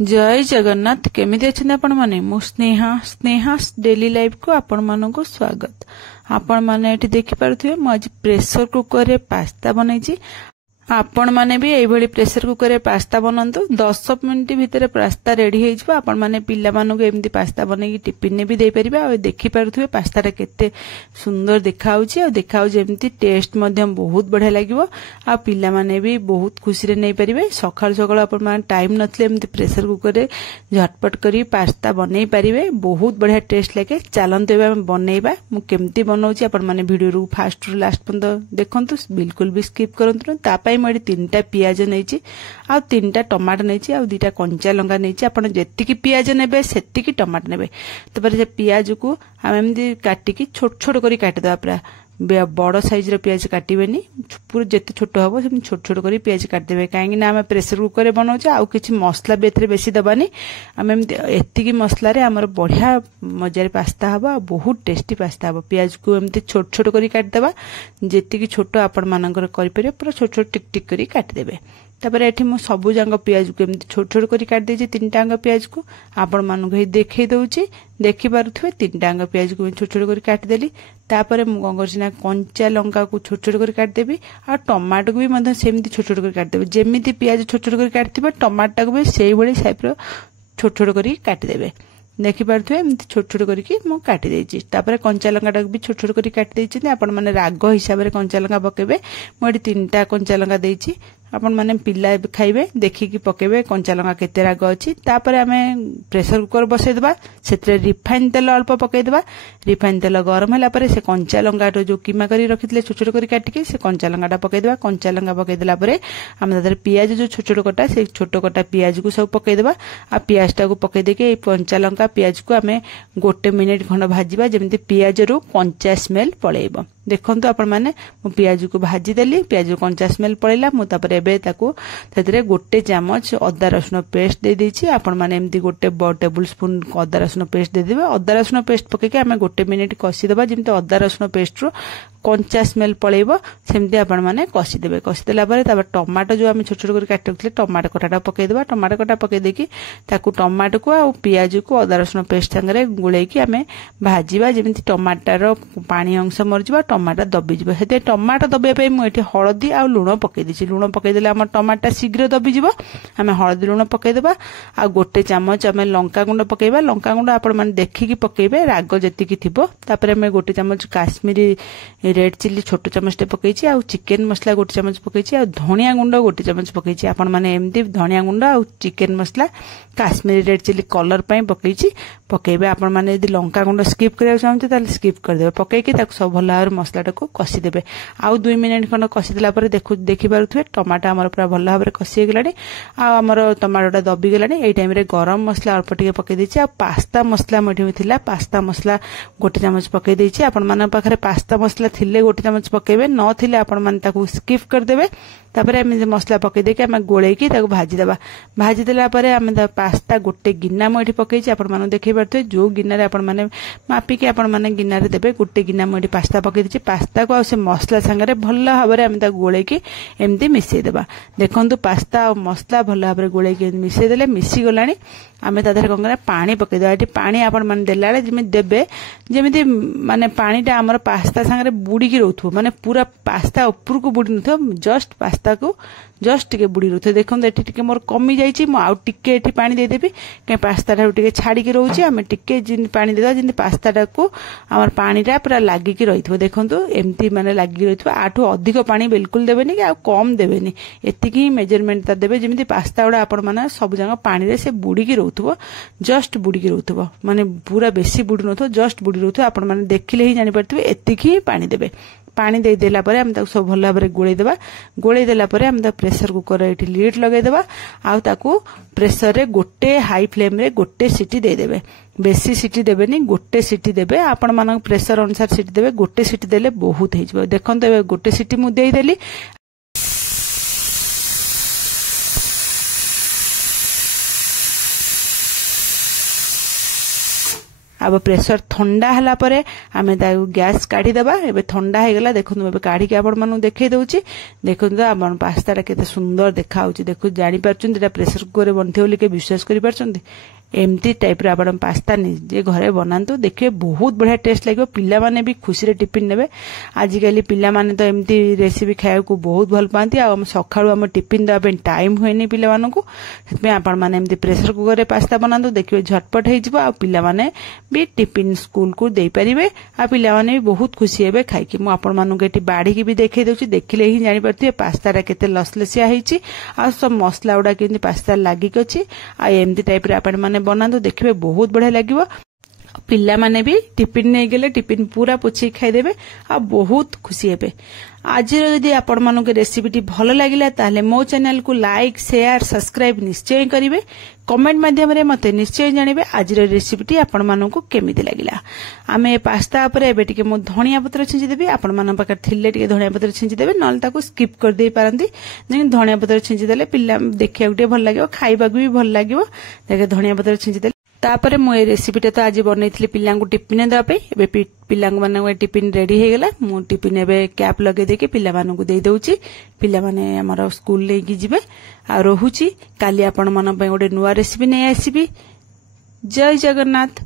जय जगन्नाथ केमिति अछिन आपण माने मो स्नेहा डेली लाइफ को आपण मानको स्वागत। आपण माने एठी देखि पारुथिबे मो आज प्रेशर कुकर रे पास्ता बनैछि। आपण माने भी एई भली प्रेशर कुकर रे पास्ता बनंतु 10 मिनिट भितर पास्ता रेडी होई जबा। आपण माने पिल्ला मानको एमती पास्ता बनै कि टिफिन ने भी दे परिबा। आ देखि पारुथिबे पास्ता रे केते सुंदर देखाउछि आ देखाउ जेमती टेस्ट मध्य बहुत बढ़िया लागिवो। आ पिल्ला माने भी बहुत खुशी रे नै परिबे। सकाळ सकाळ आपण माने टाइम नथले एमती प्रेशर कुकर रे झटपट करी पास्ता बनै परिबे। बहुत बढ़िया टेस्ट लागे। चलंतु एबे हम बनैबा। मु केमती बनौछि आपण माने वीडियो रु फास्ट रु लास्ट पर्यंत देखंतु, बिल्कुल भी स्किप करंतु। तापाई मैं 3टा पियाज नहीं आ 3टा टमाटर नहीं आ 2टा कंचा लंका नहीं। आप जी पियाज ने से टमाटर ने से पियाज को आम एमती काटिकी छोट छोट कर काटिदेवा। पूरा बड़ साइज रो पियाज काटबेनी, पूरा जिते छोट हम से छोट छोट कर पियाज काटिदेवे। कहीं आम प्रेशर कुकर बनाऊे आउ कि मसला भी एथे बेसी दबानी। आम एमती एतिकी मसला रे आमर बढ़िया मजार पास्ता हम, बहुत टेस्टी पास्ता हम। पियाज को एमती छोट छोट कर काटिदेवा, जी छोट आपण मानकर करें पूरा छोट छोट टिक टिक कर काटिदेवे। तापर एठी मु सबु जांग पियाज को एमती छोट छोट करी काट देछि। 3टांग पियाज को आपण मानक ही देखै दउछि, देखि पारुथबे। 3टांग पियाज को छोट छोट करी काट देली। तापर मु कोन करछि ना कंचा लंका को छोट छोट करी काट देबी आ टमाटो को भी मधे सेमती छोट छोट करी काट देबे। जेमिति पियाज छोट छोट करी काटथिबे टमाटो को भी सेही भली साइप रो छोट छोट करी काट देबे। देखि पारुथबे एमती छोट छोट करी मु काटी देछि। तापर कंचा लंका भी छोट छोट करी काट देछि। आपण माने राग हिसाब रे कंचा लंका पकेबे। मु एठी 3टा कंचा लंका देछि। आपण माने पिल्ला खाइबे देखिकी पकेबे कंचा लंका केते राग अछि। तापर आमे प्रेशर कुकर बसै देबा। सेत्रे रिफाइन तेल अल्प पकै देबा। रिफाइन तेल गरम होला परे से कंचा लंका जो कीमा करी रखितले छोट छोट करी काटिके से कंचा लंकाटा पकै देबा। कंचा लंका पकै देला परे आमे तादर पियाज जो छोट छोट कटा से छोट कटा पियाज को सब पकै देबा। आ पियाजटा को पकै देके कंचा लंका पियाज को आमे 1 मिनिट खंड भाजीबा, जेमति पियाज रो कंचा स्मेल पळेइबो। देखंतु आपण माने मु पियाज को भाजी देली। पियाज कंचा स्मेल पळेला। मु तापर एबे ताको तेरे 1 चामच अदा रसुन पेस्ट दे देछि। आपण माने एमती 1 टेबल स्पून अदा रसुन पेस्ट दे देबे। अदा रसुन पेस्ट पकेके आमे 1 मिनिट कसी देबा, जेमते अदा रसुन पेस्ट रो कंचा स्मेल पळेइबो सेमती आपण माने कसी देबे। कसी देला परे तापर टमाटो जो आमे छोट छोट कर काटथले टमाटो कटाटा पकै देबा। टमाटो कटा पकै देकी ताकू टमाटो को आ पियाज को अदा रसुन पेस्ट संगे गुळेकी आमे भाजीबा, जेमती टमाटर रो पानी अंश मरजिबा, टमाटर दबी जिवो। हेते टमाटर दबे पे मु एठी हळदी आ लूण पकै दिछि। लूण पकै देले हमर टमाटर शीघ्र दबी जिवो। आमे हळदी लूण पकै देबा। आ 1 चामच आमे लंका गुंड पकैबा। लंका गुंड आपण माने देखिकी पकैबे राग जतिकी थिबो। तापर आमे 1 चामच काश्मीरी रेड चिल्ली छोट चमच टे पकैछि। आ चिकन मसला 1 चामच पकैछि। आ धनिया गुंड 1 चामच पकैछि। आपण माने एमती धनिया गुंड आ चिकन मसला काश्मीरी रेड चिल्ली कलर पई पकैछि। पकैबे आपण माने यदि लंका गुंड स्किप करिया चाहते ताले स्किप कर देबे। पकैकी ताको सब भला भाबरे मसलाटा को कसी देबे। आ 2 मिनिट खंड कसी देला परे देखि पारुथबे टमाटर हमर पूरा भला भाबरे कसी गेलानी। आ हमर टमाटोटा दबी गेलानी। एई टाइम रे गरम मसला अल्प टिके पकै देछि। आ पास्ता मसला मठी थिला, पास्ता मसला 1 चामच पकै देछि। आपण माने पाखरे पास्ता मसला थिले 1 चामच पकेबे, न थिले आपण माने ताको स्किप कर देबे। तापर आमे मसला पकै देके आमे गोळेकी ताको भाजी देबा। भाजी देला परे आमे पास्ता 1 गिन्ना मठी पकैछि। आपण माने देखि पारथै जो गिन्ना रे आपण माने मापी के आपण माने गिन्ना रे देबे। 1 गिन्ना मठी पास्ता पकै दिछि। पास्ता को आ से मसला संगे भल्ला भाबरे आमे ताको गोळेकी एमती मिसै देबा। देखंतु पास्ता और मसला भल्ला भाबरे गोळेकी मिसै देले मिसी गलानी। आमे तादर कंगरा पानी पकै देबा। एटी पानी आपण माने देलाळे जेमि देबे, जेमिति माने पानीटा हमर पास्ता संगे बुडी की रहथु, माने पूरा पास्ता ऊपर को बुडी नथो, जस्ट पास्ता को जस्ट टिके बुडी रहथु। देखंतु एटी टिके मोर कमी जाईछि। मु आउ टिके एटी पानी दे देबी। के पास्ता टा टिके छाडी के रहउछि। आमे टिके जिन पानी देदा जिन पास्ता टा को हमर पानीटा पूरा लागि की रहिथबो। देखंतु एमती माने लागि रहिथबो। आठो अधिक पानी बिल्कुल देबेनी कि आ कम देबेनी। एतिकी मेजरमेंट ता देबे जेमिति पास्ता उडा आपण माने सब जंग पानी रे से बुडी की रहथबो, जस्ट बुडी की रहथबो। माने पूरा बेसी बुडी नथो, जस्ट बुडी रहथबो। आपण माने देखिले ही जानि परथिबे एतिकी पानी देबे। पानी दे देला परे हम ताको सब भला भाबरे गोळै देबा। गोळै देला परे हम ता प्रेशर कुकर एठी लीड लगाई देबा। आ ताको प्रेशर रे 1 हाई फ्लेम रे 1 सीटी दे देबे। बेसी सीटी देबेनी, 1 सीटी देबे। आपण मानक प्रेशर अनुसार सीटी देबे। 1 सीटी देले बहुत हे जिवो। देखंतु एबे 1 सीटी मु देई देली। अब प्रेसर ठंडा हला परे आमे ताकू गैस काढी देबा एबे ठंडा हे गेला देखु एबे काढी के आपण मानु देखै दउची देखु आपण पास्ता केते सुंदर देखा होची देखु जानि परचुन एटा प्रेसर कुकर रे बनथे बोली के विश्वास करि परचुन एमती टाइप रे आपण पास्ता निजे घरे बनांतु देखिए बहुत बढ़िया टेस्ट लागो पिला माने भी खुशी रे टिफिन नेबे आजिकली पिला माने तो एमती रेसिपी खाया को बहुत भल पाती आ सकाळु हम टिफिन दबा पे टाइम होएनी पिला मानन को सेत में आपण माने एमती प्रेशर कुकर रे पास्ता बनांतु देखिए झटपट हे जिवो आ पिला माने भी टिफिन स्कूल को देई परिबे आ पिला माने भी बहुत खुशी हेबे खाइ कि मु आपण मानु केटी बाडी की भी देखै दउची देखिले ही जानि परथिए पास्ता रा केते लसलसिया हेची आ सब मसला उडा केंती पास्ता लागि कछि आ एमती टाइप रे आपण माने बनांतु देखिबे बहुत बढ़िया लागिवो पिला माने भी टिफिन नै गेले टिफिन पूरा पोछि खाइ देबे आ बहुत खुशी हेबे आज यदि आपण मानु के रेसिपीटी भलो लागिला ताले मो चैनल को लाइक शेयर सब्सक्राइब निश्चय करिवे कमेंट माध्यम रे मते निश्चय जानिबे आज रेसिपीटी आपण मानु को केमिति लागिला आमे पास्ता ऊपर एबे टिके मो धनिया पत्र छिंची देबी आपण मानु पाकर थिले टिके धनिया पत्र छिंची देबे नल ताको स्किप कर दे पारंती जे धनिया पत्र छिंची देले पिल्ला देखिया गुटे भल लागिवो खाइबा भी भल लागिवो देखे धनिया पत्र छिंची देले तापरे मु ए रेसिपीटा तो आज बनैथिले पिल्ला को टिफिन देबा पे एबे पिल्ला माने टिफिन रेडी हे गेला मु टिफिन एबे कैप लगे देके पिल्ला मानु को देई दउची पिल्ला माने हमर स्कूल ले की जिवे आ रहूची काली आपण मन पे गोटे नुवा रेसिपी नै आसीबी जय जगन्नाथ।